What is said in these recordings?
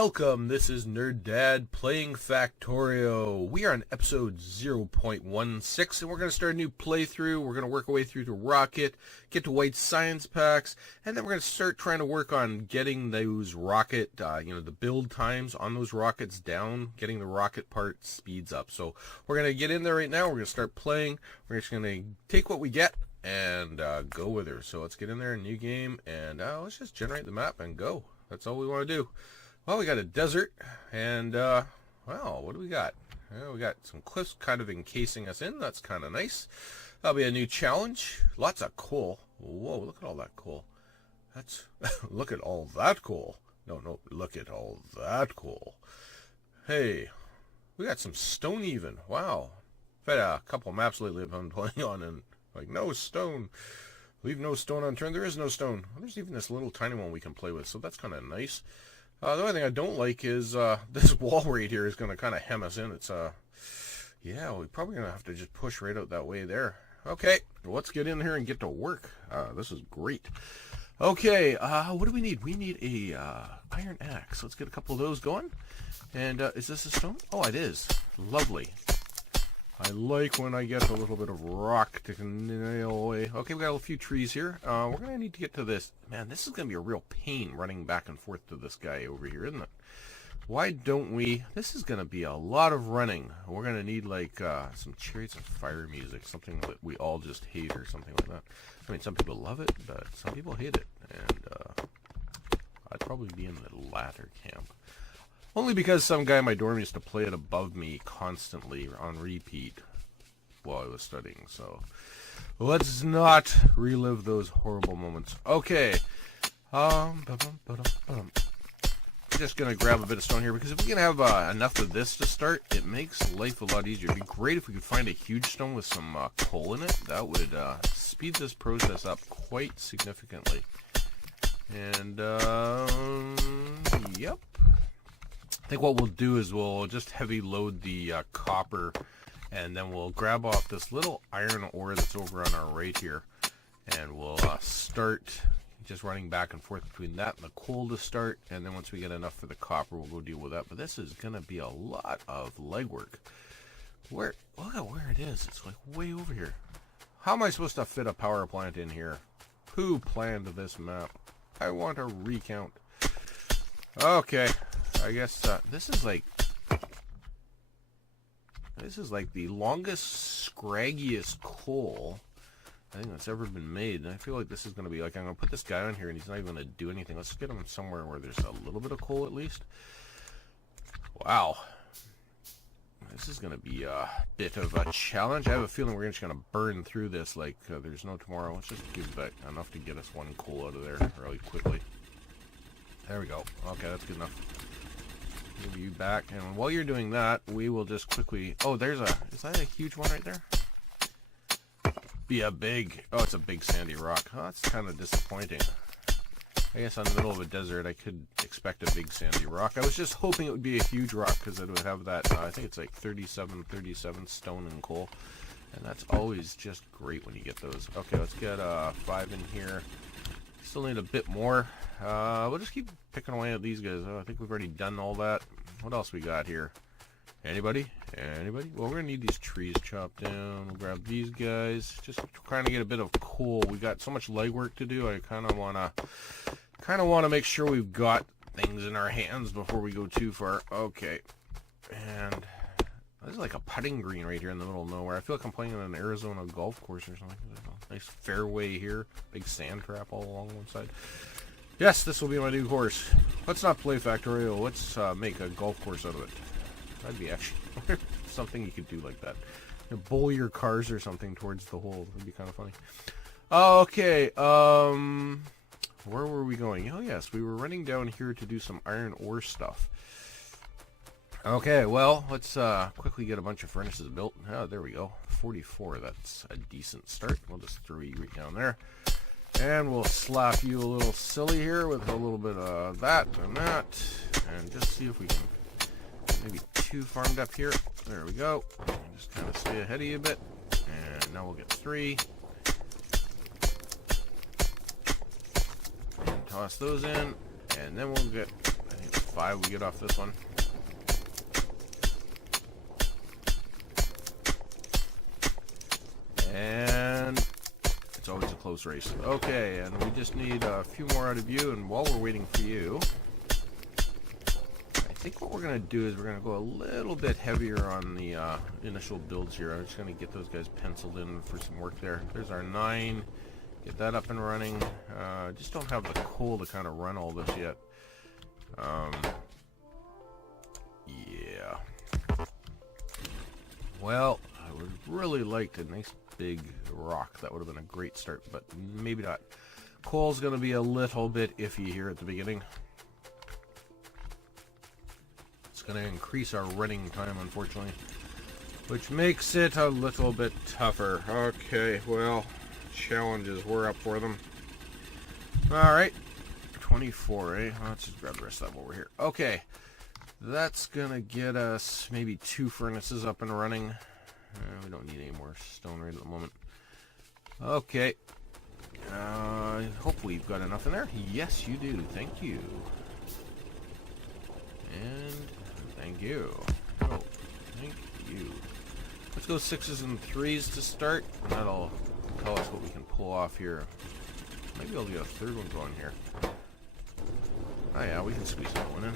Welcome, this is Nerd Dad playing Factorio. We are on episode 0.16 and we're going to start a new playthrough. We're going to work our way through the rocket, get to white science packs, and then we're going to start trying to work on getting those rocket, the build times on those rockets down, getting the rocket part speeds up. So we're going to get in there right now. We're going to start playing. We're just going to take what we get and go with her. So let's get in there, new game, and let's just generate the map and go. That's all we want to do. Well, we got a desert, and, well, what do we got? Well, we got some cliffs kind of encasing us in. That's kind of nice. That'll be a new challenge. Lots of coal. Whoa, look at all that coal. That's, look at all that coal. No, look at all that coal. Hey, we got some stone even. Wow. I've had a couple maps lately I've been playing on, and, like, no stone. Leave no stone unturned. There is no stone. There's even this little tiny one we can play with, so that's kind of nice. The only thing I don't like is this wall right here is going to kind of hem us in. It's, yeah, we're probably going to have to just push right out that way there. Okay, let's get in here and get to work. This is great. Okay, what do we need? We need a iron axe. Let's get a couple of those going. And is this a stone? Oh, it is. Lovely. I like when I get a little bit of rock to nail away. Okay, we got a few trees here. We're going to need to get to this. Man, this is going to be a real pain running back and forth to this guy over here, isn't it? Why don't we? This is going to be a lot of running. We're going to need, like, some Chariots of Fire music, something that we all just hate or something like that. I mean, some people love it, but some people hate it. And I'd probably be in the latter camp. Only because some guy in my dorm used to play it above me constantly on repeat while I was studying. So let's not relive those horrible moments. Okay. Just going to grab a bit of stone here because if we can have enough of this to start, it makes life a lot easier. It'd be great if we could find a huge stone with some coal in it. That would speed this process up quite significantly. And, yep. I think what we'll do is we'll just heavy load the copper, and then we'll grab off this little iron ore that's over on our right here, and we'll start just running back and forth between that and the coal to start, and then once we get enough for the copper, we'll go deal with that. But this is going to be a lot of legwork. Look at where it is. It's like way over here. How am I supposed to fit a power plant in here? Who planned this map? I want a recount. Okay. I guess this is like the longest, scraggiest coal I think that's ever been made. And I feel like this is going to be like, I'm going to put this guy on here and he's not even going to do anything. Let's get him somewhere where there's a little bit of coal at least. Wow. This is going to be a bit of a challenge. I have a feeling we're just going to burn through this like there's no tomorrow. Let's just give that enough to get us one coal out of there really quickly. There we go. Okay, that's good enough. Move you back, and while you're doing that, we will just quickly... Oh, is that a huge one right there? It's a big sandy rock. Oh, that's kind of disappointing. I guess on the middle of a desert, I could expect a big sandy rock. I was just hoping it would be a huge rock, because it would have that, I think it's like 37 stone and coal. And that's always just great when you get those. Okay, let's get 5 in here. Still need a bit more. We'll just keep picking away at these guys. Oh, I think we've already done all that. What else we got here? Anybody? Anybody? Well, we're gonna need these trees chopped down. We'll grab these guys. Just trying to get a bit of coal. We got so much legwork to do. I kind of wanna make sure we've got things in our hands before we go too far. Okay. And this is like a putting green right here in the middle of nowhere. I feel like I'm playing on an Arizona golf course or something. Nice fairway here. Big sand trap all along one side. Yes, this will be my new course. Let's not play Factorio. Let's make a golf course out of it. That'd be actually something you could do like that. You know, bowl your cars or something towards the hole. That'd be kind of funny. Okay, where were we going? Oh, yes, we were running down here to do some iron ore stuff. Okay, well, let's quickly get a bunch of furnaces built. Oh, there we go. 44, that's a decent start. We'll just throw you right down there. And we'll slap you a little silly here with a little bit of that and that. And just see if we can maybe 2 farmed up here. There we go. And just kind of stay ahead of you a bit. And now we'll get 3. And toss those in. And then we'll get, I think, 5 we get off this one. And it's always a close race. Okay, and we just need a few more out of you, and while we're waiting for you, I think what we're going to do is we're going to go a little bit heavier on the initial builds here. I'm just going to get those guys penciled in for some work there. There's our 9. Get that up and running. Just don't have the coal to kind of run all this yet. Yeah. Well, I would really like a nice big rock. That would have been a great start, but maybe not. Coal's going to be a little bit iffy here at the beginning. It's going to increase our running time, unfortunately, which makes it a little bit tougher. Okay, well, challenges, we're up for them. Alright, 24, eh? Let's just grab the rest of that while we're here. Okay, that's going to get us maybe 2 furnaces up and running. We don't need any more stone right at the moment. Okay. Hopefully you've got enough in there. Yes, you do. Thank you. And thank you. Oh, thank you. Let's go 6s and 3s to start. And that'll tell us what we can pull off here. Maybe I'll get a 3rd one going here. Oh yeah, we can squeeze that one in.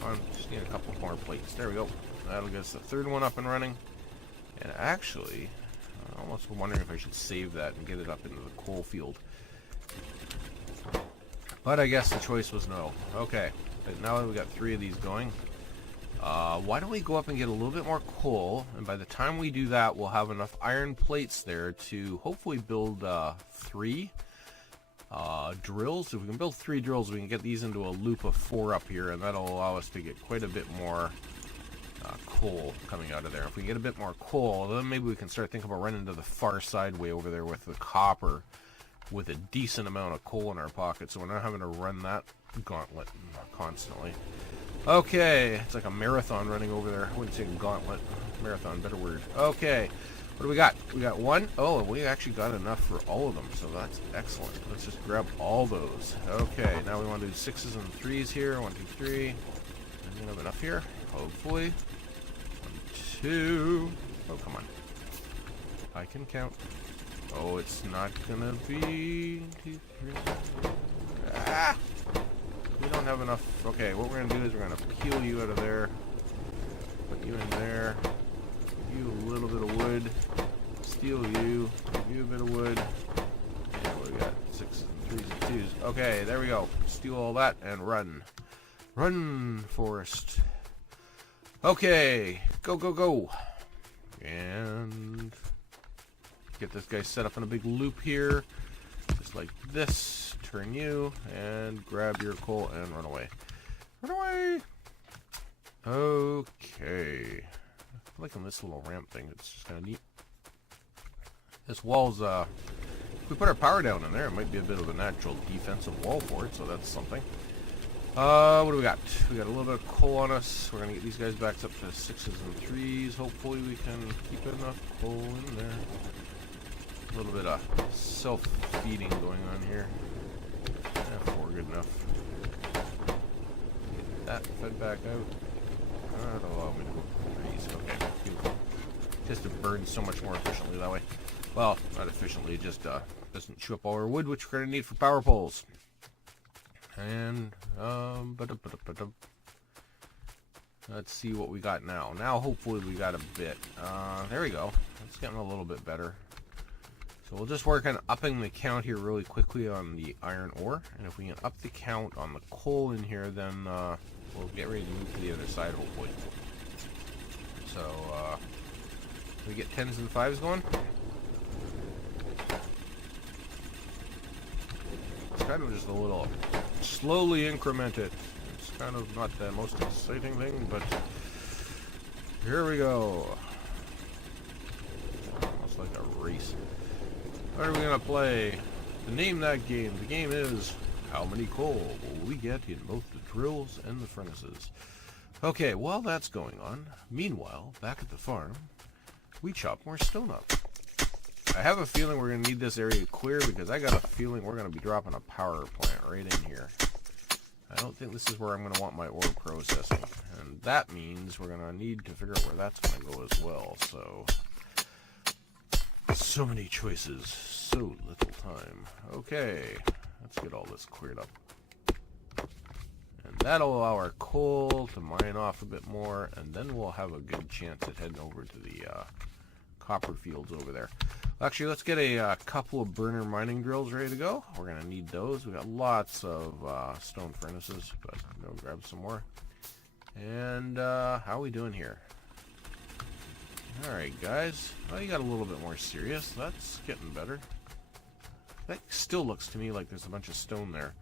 Come on, just need a couple more plates. There we go. That'll get us the 3rd one up and running. And actually, I'm almost wondering if I should save that and get it up into the coal field. But I guess the choice was no. Okay, but now that we got 3 of these going, why don't we go up and get a little bit more coal, and by the time we do that, we'll have enough iron plates there to hopefully build 3 drills. If we can build 3 drills, we can get these into a loop of 4 up here, and that'll allow us to get quite a bit more coal coming out of there. If we get a bit more coal, then maybe we can start thinking about running to the far side way over there with the copper with a decent amount of coal in our pocket, so we're not having to run that gauntlet constantly. Okay, it's like a marathon running over there. I wouldn't say gauntlet. Marathon, better word. Okay, what do we got? We got 1. Oh, we actually got enough for all of them, so that's excellent. Let's just grab all those. Okay, now we want to do 6s and 3s here. 1, 2, 3. And we have enough here, hopefully. 1, 2. Oh, come on. I can count. Oh, it's not gonna be 2, 3. Ah! We don't have enough. Okay, what we're gonna do is we're gonna peel you out of there. Put you in there. Give you a little bit of wood. Steal you. Give you a bit of wood. And what do we got? 6s and 3s and 2s. Okay, there we go. Steal all that and run. Run, forest. Okay, go, go, go. And get this guy set up in a big loop here. Just like this. Turn you and grab your coal and run away. Run away. Okay. I'm liking this little ramp thing. It's just kind of neat. This wall's, if we put our power down in there, it might be a bit of a natural defensive wall for it, so that's something. What do we got? We got a little bit of coal on us. We're going to get these guys back up to 6s and 3s. Hopefully we can keep enough coal in there. A little bit of self-feeding going on here. Yeah, 4 good enough. Get that fed back out. That'll allow me to go 3s. Okay, beautiful. Just it burns so much more efficiently that way. Well, not efficiently, it just doesn't chew up all our wood, which we're going to need for power poles. And, let's see what we got now. Now, hopefully, we got a bit. There we go. It's getting a little bit better. So we'll just work on upping the count here really quickly on the iron ore. And if we can up the count on the coal in here, then we'll get ready to move to the other side, hopefully. So, we get 10s and 5s going. It's kind of just a little slowly increment it. It's kind of not the most exciting thing, but here we go. Almost like a race. What are we gonna play? To name that game, the game is how many coal will we get in both the drills and the furnaces? Okay, while that's going on, meanwhile, back at the farm, we chop more stone up. I have a feeling we're going to need this area clear because I got a feeling we're going to be dropping a power plant right in here. I don't think this is where I'm going to want my ore processing. And that means we're going to need to figure out where that's going to go as well. So many choices, so little time. Okay, let's get all this cleared up. And that'll allow our coal to mine off a bit more, and then we'll have a good chance at heading over to the copper fields over there. Actually, let's get a couple of burner mining drills ready to go. We're going to need those. We got lots of stone furnaces, but go grab some more. And how are we doing here? Alright, guys. Well, you got a little bit more serious. That's getting better. That still looks to me like there's a bunch of stone there.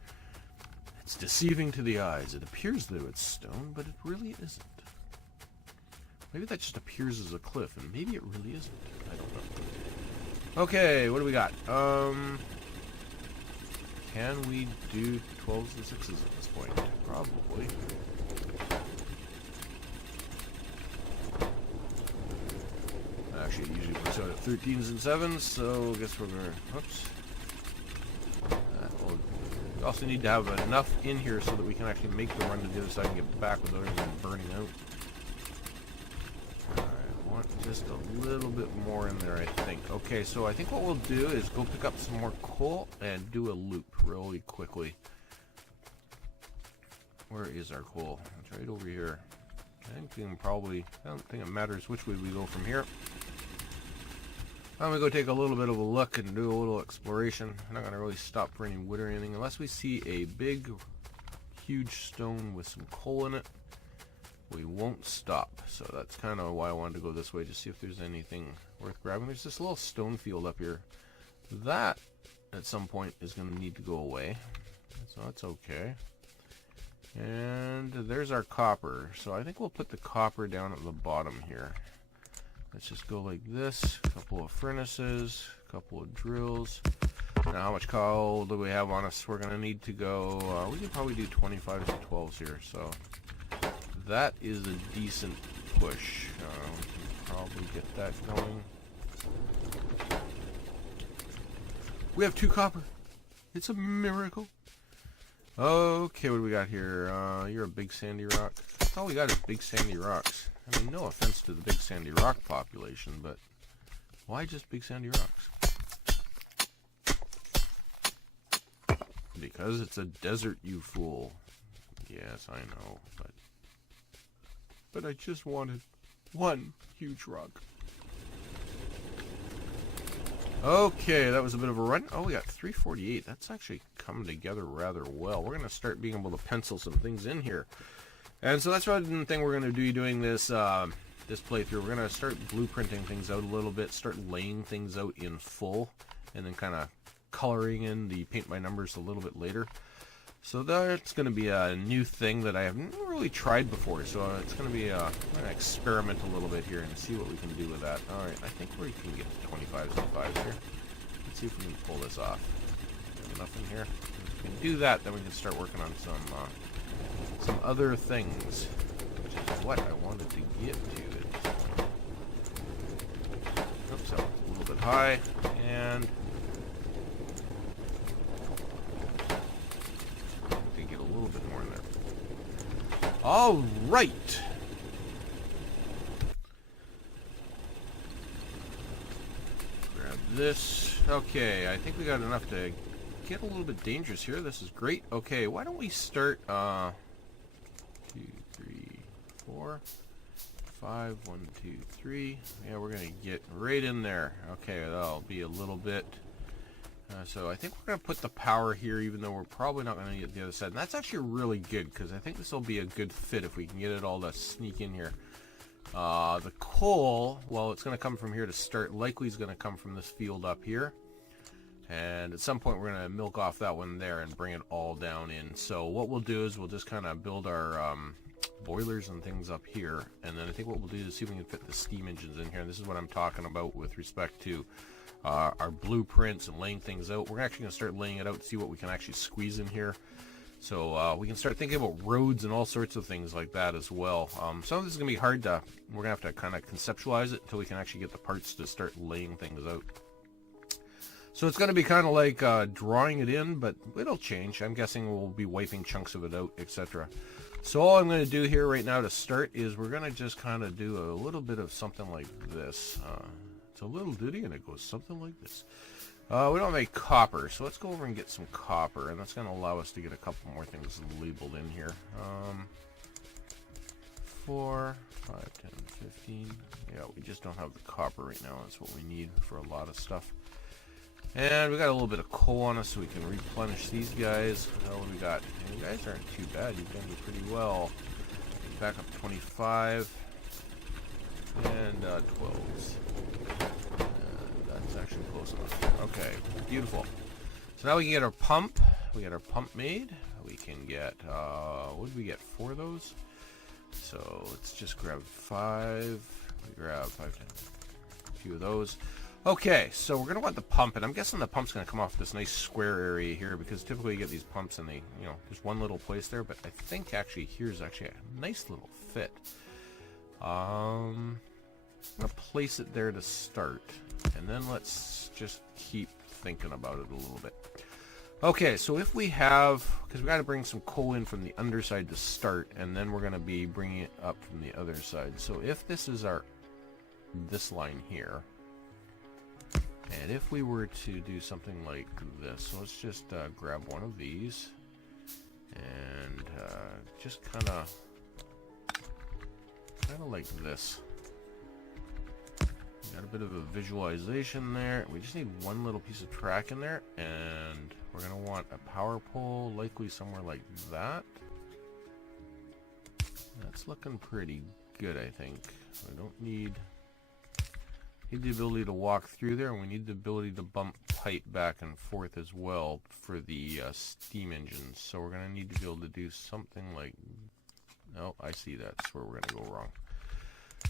It's deceiving to the eyes. It appears that it's stone, but it really isn't. Maybe that just appears as a cliff, and maybe it really isn't. I don't know. Okay, what do we got? Can we do 12s and 6s at this point? Probably. Actually, it usually works out at 13s and 7s, so I guess we're going to... Oops. We also need to have enough in here so that we can actually make the run to the other side and get back without everything burning out. I want just a little bit more in there, I think. Okay, so I think what we'll do is go pick up some more coal and do a loop really quickly. Where is our coal? It's right over here. I think we can probably... I don't think it matters which way we go from here. I'm going to go take a little bit of a look and do a little exploration. I'm not going to really stop for any wood or anything unless we see a big, huge stone with some coal in it. We won't stop. So that's kind of why I wanted to go this way, to see if there's anything worth grabbing. There's this little stone field up here. That, at some point, is going to need to go away. So that's okay. And there's our copper. So I think we'll put the copper down at the bottom here. Let's just go like this. A couple of furnaces, a couple of drills. Now, how much coal do we have on us? We're going to need to go... we can probably do 25s to 12s here. So that is a decent push. We can probably get that going. We have 2 copper. It's a miracle. Okay, what do we got here? You're a big sandy rock. All we got is big sandy rocks. I mean, no offense to the big sandy rock population, but why just big sandy rocks? Because it's a desert, you fool. Yes, I know, but I just wanted one huge rock. Okay, that was a bit of a run. Oh, we got 348. That's actually coming together rather well. We're going to start being able to pencil some things in here. And so that's one thing we're going to do doing this this playthrough. We're going to start blueprinting things out a little bit, start laying things out in full, and then kind of coloring in the paint by numbers a little bit later. So that's going to be a new thing that I haven't really tried before. So it's going to be, I'm going to experiment a little bit here and see what we can do with that. Alright, I think we can get to 25s and 5s here. Let's see if we can pull this off. Enough in here. If we can do that, then we can start working on some other things, which is what I wanted to get to at this point. Oops, that one's a little bit high, and to get a little bit more in there. All right. Grab this. Okay, I think we got enough to get a little bit dangerous here. This is great. Okay, why don't we start 2, 3, 4, 5, 1, 2, 3. Yeah, we're gonna get right in there. Okay, that'll be a little bit. So I think we're gonna put the power here, even though we're probably not gonna get the other side. And that's actually really good, because I think this will be a good fit if we can get it all to sneak in here. The coal, well, it's gonna come from here to start. Likely is gonna come from this field up here. And at some point we're going to milk off that one there and bring it all down in. So what we'll do is we'll just kind of build our boilers and things up here. And then I think what we'll do is see if we can fit the steam engines in here. And this is what I'm talking about with respect to our blueprints and laying things out. We're actually going to start laying it out to see what we can actually squeeze in here. So we can start thinking about roads and all sorts of things like that as well. Some of this is going to be hard to, we're going to have to kind of conceptualize it until we can actually get the parts to start laying things out. So it's going to be kind of like drawing it in, but it'll change. I'm guessing we'll be wiping chunks of it out, etc. So all I'm going to do here right now to start is we're going to just kind of do a little bit of something like this. It's a little ditty and it goes something like this. We don't have any copper, so let's go over and get some copper, and that's going to allow us to get a couple more things labeled in here. 4, 5, 10, 15. Yeah, we just don't have the copper right now. That's what we need for a lot of stuff. And we got a little bit of coal on us, so we can replenish these guys. What do we got? And you guys aren't too bad. You've done pretty well. Back up to 25 and 12s. That's actually close enough. Okay, beautiful. So now we can get our pump. We get our pump made. We can get what did we get? 4 of those. So let's just grab 5. We grab 5, 10. A few of those. Okay, so we're going to want the pump, and I'm guessing the pump's going to come off this nice square area here, because typically you get these pumps and they, you know, there's one little place there, but I think actually here's actually a nice little fit. I'm going to place it there to start, and then let's just keep thinking about it a little bit. Okay, so if we have, because we got to bring some coal in from the underside to start, and then we're going to be bringing it up from the other side. So if this is this line here, and if we were to do something like this, so let's just grab one of these and just kind of like this. Got a bit of a visualization there. We just need one little piece of track in there, and we're going to want a power pole, likely somewhere like that. That's looking pretty good, I think. We don't need the ability to walk through there, and we need the ability to bump pipe back and forth as well for the steam engines. So we're going to need to be able to do something like, no, I see that's where we're going to go wrong.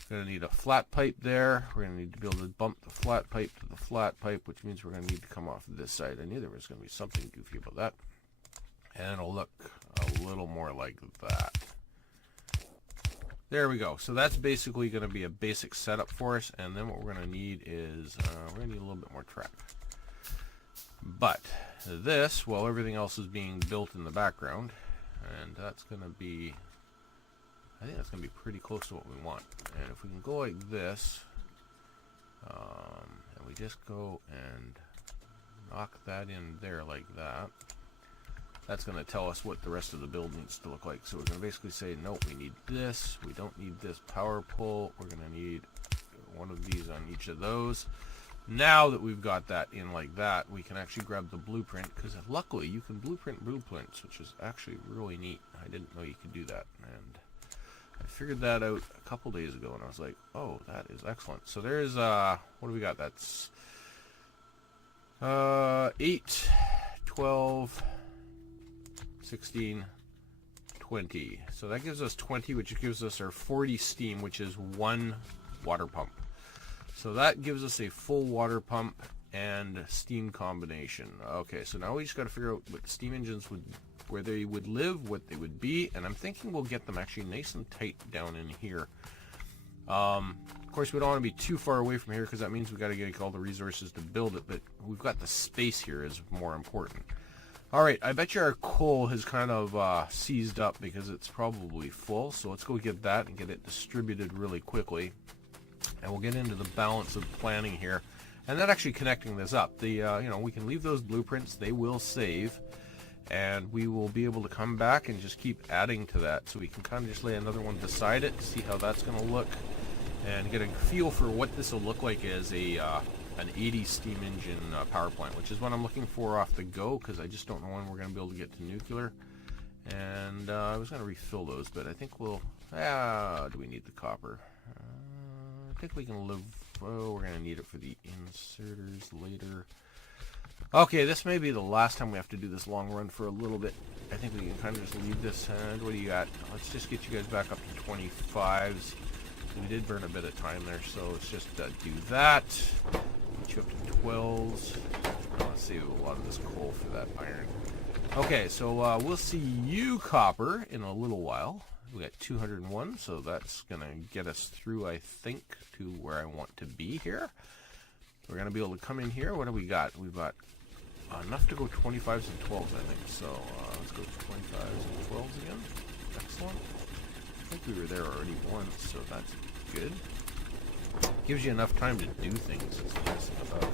We're going to need a flat pipe there. We're going to need to be able to bump the flat pipe to the flat pipe, which means we're going to need to come off this side. I knew there was going to be something goofy about that. And it'll look a little more like that. There we go. So that's basically going to be a basic setup for us, and then what we're going to need is we're going to need a little bit more track. But this, while everything else is being built in the background, and that's going to be, I think that's going to be pretty close to what we want. And if we can go like this, and we just go and knock that in there like that, that's going to tell us what the rest of the build needs to look like. So we're going to basically say, no, we need this. We don't need this power pole. We're going to need one of these on each of those. Now that we've got that in like that, we can actually grab the blueprint, because luckily you can blueprint blueprints, which is actually really neat. I didn't know you could do that, and I figured that out a couple days ago, and I was like, oh, that is excellent. So there's, what do we got? That's 8, 12... 16, 20. So that gives us 20, which gives us our 40 steam, which is 1 water pump. So that gives us a full water pump and steam combination. Okay, so now we just got to figure out what the steam engines would, where they would live, what they would be, and I'm thinking we'll get them actually nice and tight down in here. Of course, we don't want to be too far away from here, because that means we got to get all the resources to build it, but we've got the space here is more important. Alright, I bet you our coal has kind of seized up because it's probably full, so let's go get that and get it distributed really quickly. And we'll get into the balance of planning here. And then actually connecting this up. The you know, we can leave those blueprints, they will save, and we will be able to come back and just keep adding to that. So we can kind of just lay another one beside it, see how that's going to look, and get a feel for what this will look like as a an 80 steam engine power plant, which is what I'm looking for off the go, because I just don't know when we're going to be able to get to nuclear. And I was going to refill those, but I think we'll, do we need the copper? I think we can live, oh, we're going to need it for the inserters later. Okay, this may be the last time we have to do this long run for a little bit. I think we can kind of just leave this, and what do you got? Let's just get you guys back up to 25s. We did burn a bit of time there, so let's just do that. Get you up to 12s. Let's save a lot of this coal for that iron. Okay, so we'll see you, copper, in a little while. We got 201, so that's going to get us through, I think, to where I want to be here. we're going to be able to come in here. What do we got? We've got enough to go 25s and 12s, I think. So let's go 25s and 12s again. Excellent. I think we were there already once, so that's good. Gives you enough time to do things. It's nice about it.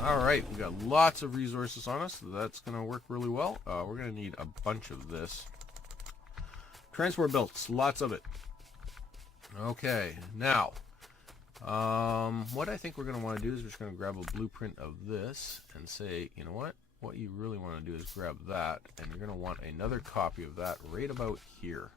Alright, we got lots of resources on us, so that's going to work really well. We're going to need a bunch of this. Transport belts, lots of it. Okay, now, what I think we're going to want to do is we're just going to grab a blueprint of this and say, you know what you really want to do is grab that, and you're going to want another copy of that right about here.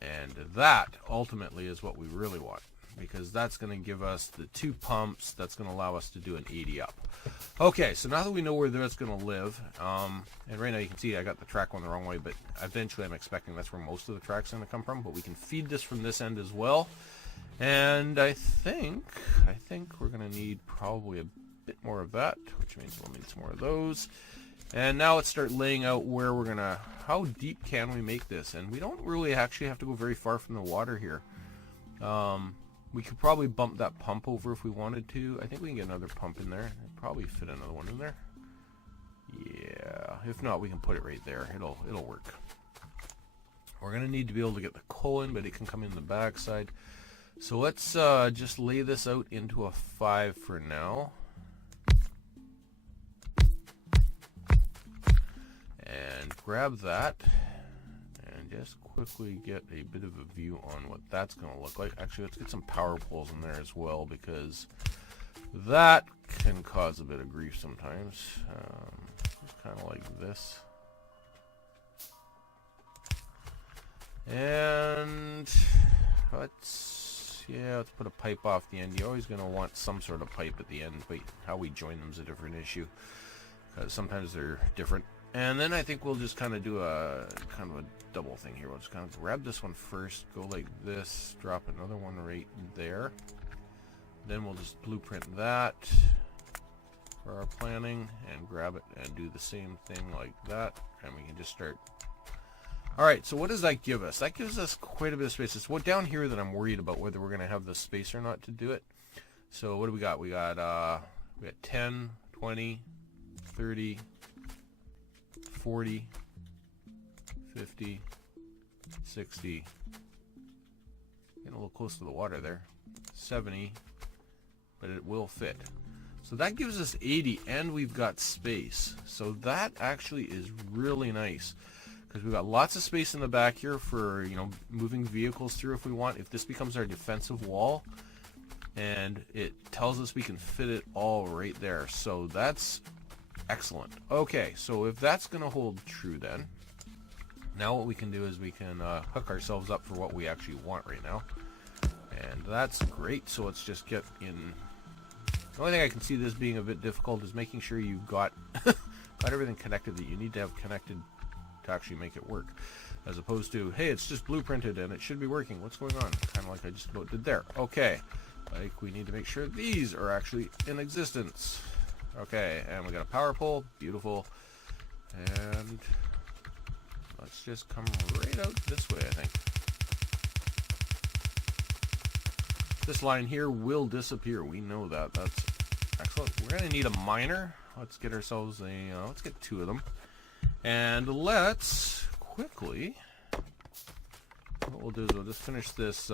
And that, ultimately, is what we really want, because that's going to give us the 2 pumps. That's going to allow us to do an 80 up. Okay, so now that we know where that's going to live, and right now you can see I got the track going the wrong way, but eventually I'm expecting that's where most of the track's going to come from, but we can feed this from this end as well. And I think we're going to need probably a bit more of that, which means we'll need some more of those. And now let's start laying out where we're going to, how deep can we make this? And we don't really actually have to go very far from the water here. We could probably bump that pump over if we wanted to. I think we can get another pump in there. I'd probably fit another one in there. Yeah, if not, we can put it right there. It'll work. We're going to need to be able to get the coal in, but it can come in the backside. So let's just lay this out into a 5 for now. And grab that. And just quickly get a bit of a view on what that's going to look like. Actually, let's get some power poles in there as well, because that can cause a bit of grief sometimes. Just kind of like this. And let's put a pipe off the end. You're always going to want some sort of pipe at the end, but how we join them is a different issue, because sometimes they're different. And then I think we'll just kind of do a double thing here. We'll just kind of grab this one first, go like this, drop another one right there. Then we'll just blueprint that for our planning and grab it and do the same thing like that. And we can just start. Alright, so what does that give us? That gives us quite a bit of space. It's what down here that I'm worried about, whether we're going to have the space or not to do it. So what do we got? We got 10, 20, 30, 40, 50, 60, getting a little close to the water there, 70, but it will fit. So that gives us 80, and we've got space. So that actually is really nice, because we've got lots of space in the back here for, moving vehicles through if we want. If this becomes our defensive wall, and it tells us we can fit it all right there. So that's excellent. Okay, so if that's going to hold true, then now what we can do is we can hook ourselves up for what we actually want right now, and that's great. So let's just get in. The only thing I can see this being a bit difficult is making sure you've got got everything connected that you need to have connected to actually make it work, as opposed to, hey, it's just blueprinted and it should be working. What's going on? Kind of like I just about did there. Okay, like we need to make sure these are actually in existence. Okay, and we got a power pole. Beautiful. And let's just come right out this way, I think. This line here will disappear. We know that. That's excellent. We're going to need a miner. Let's get ourselves let's get 2 of them. And let's quickly, what we'll do is we'll just finish this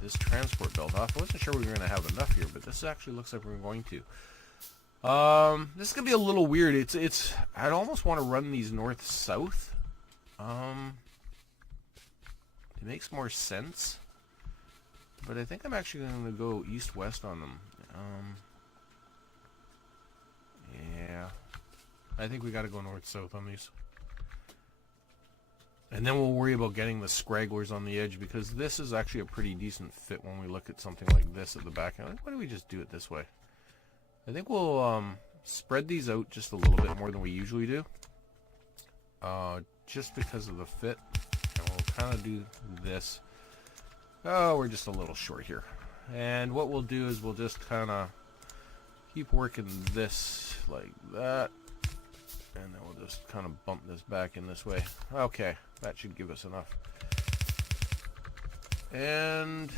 this transport belt off. I wasn't sure we were going to have enough here, but this actually looks like we're going to. This is going to be a little weird. It's I'd almost want to run these north-south. It makes more sense. But I think I'm actually going to go east-west on them. Yeah. I think we got to go north-south on these. And then we'll worry about getting the scragglers on the edge, because this is actually a pretty decent fit when we look at something like this at the back. Why don't we just do it this way? I think we'll spread these out just a little bit more than we usually do. Just because of the fit. And we'll kind of do this. Oh, we're just a little short here. And what we'll do is we'll just kind of keep working this like that. And then we'll just kind of bump this back in this way. Okay, that should give us enough. And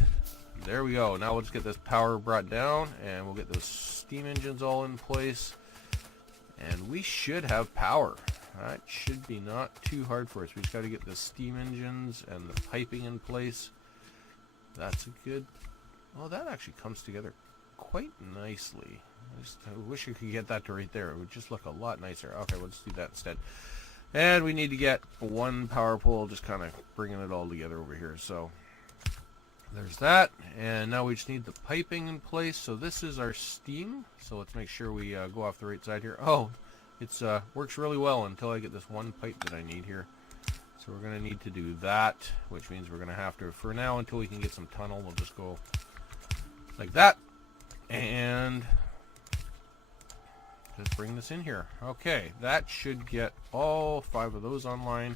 there we go. Now we'll just get this power brought down, and we'll get those steam engines all in place. And we should have power. That should be not too hard for us. We just got to get the steam engines and the piping in place. That's a good... Well, that actually comes together quite nicely. I wish I could get that to right there. It would just look a lot nicer. Okay, we'll just do that instead. And we need to get one power pole, just kind of bringing it all together over here. So there's that. And now we just need the piping in place. So this is our steam. So let's make sure we go off the right side here. Oh, it's works really well until I get this one pipe that I need here. So we're going to need to do that, which means we're going to have to, for now, until we can get some tunnel, we'll just go like that. And just bring this in here. Okay, that should get all 5 of those online.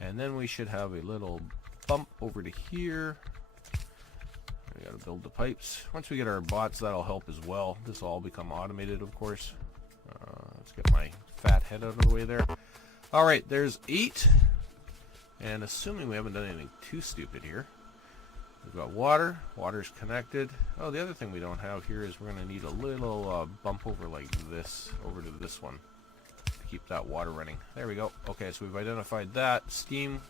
And then we should have a little bump over to here. We got to build the pipes. Once we get our bots, that'll help as well. This will all become automated, of course. Let's get my fat head out of the way there. All right, there's 8. And assuming we haven't done anything too stupid here, we've got water. Water's connected. Oh, the other thing we don't have here is we're going to need a little bump over like this, over to this one, to keep that water running. There we go. Okay, so we've identified that. Steam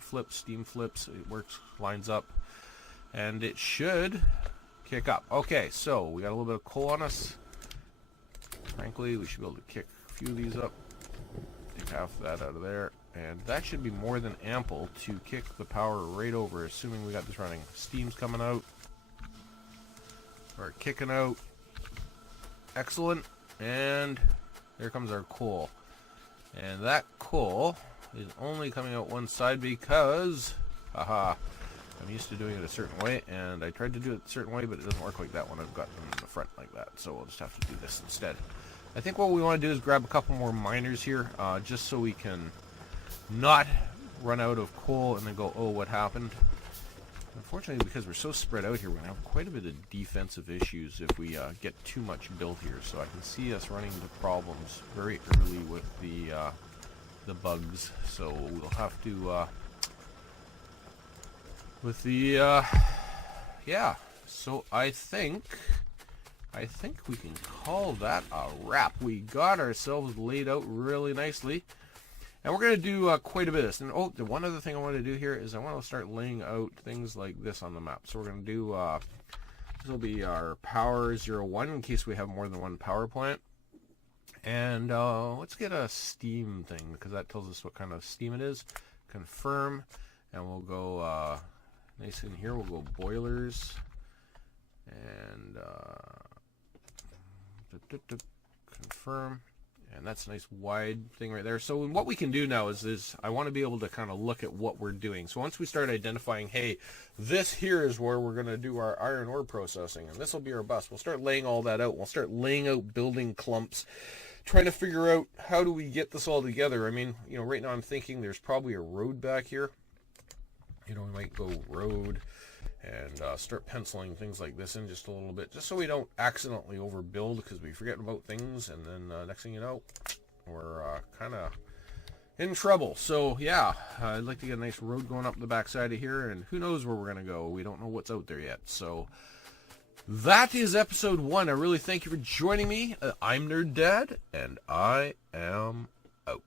flips. It works, lines up, and it should kick up. Okay, so we got a little bit of coal on us. Frankly, we should be able to kick a few of these up. Take half of that out of there. And that should be more than ample to kick the power right over, assuming we got this running. Steam's coming out. Or kicking out. Excellent. And there comes our coal. And that coal is only coming out one side because, haha, I'm used to doing it a certain way, and I tried to do it a certain way, but it doesn't work like that when I've got them in the front like that. So we'll just have to do this instead. I think what we want to do is grab a couple more miners here, just so we can not run out of coal and then go, oh, what happened? Unfortunately, because we're so spread out here, we're going to have quite a bit of defensive issues if we get too much built here. So I can see us running into problems very early with the bugs. So we'll have to, yeah. So I think we can call that a wrap. We got ourselves laid out really nicely. And we're going to do quite a bit of this. And oh, the one other thing I want to do here is I want to start laying out things like this on the map. So we're going to do, this will be our power 01 in case we have more than one power plant. And let's get a steam thing because that tells us what kind of steam it is. Confirm. And we'll go nice in here. We'll go boilers. And confirm. And that's a nice wide thing right there. So what we can do now is I want to be able to kind of look at what we're doing. So once we start identifying, hey, this here is where we're going to do our iron ore processing, and this will be our bus. We'll start laying all that out. We'll start laying out building clumps, trying to figure out how do we get this all together. I mean, you know, right now I'm thinking there's probably a road back here. You know, we might go road and start penciling things like this in just a little bit, just so we don't accidentally overbuild because we forget about things, and then next thing you know, we're kind of in trouble. So yeah, I'd like to get a nice road going up the backside of here, and who knows where we're going to go. We don't know what's out there yet. So that is episode 1. I really thank you for joining me. I'm Nerd Dad, and I am out.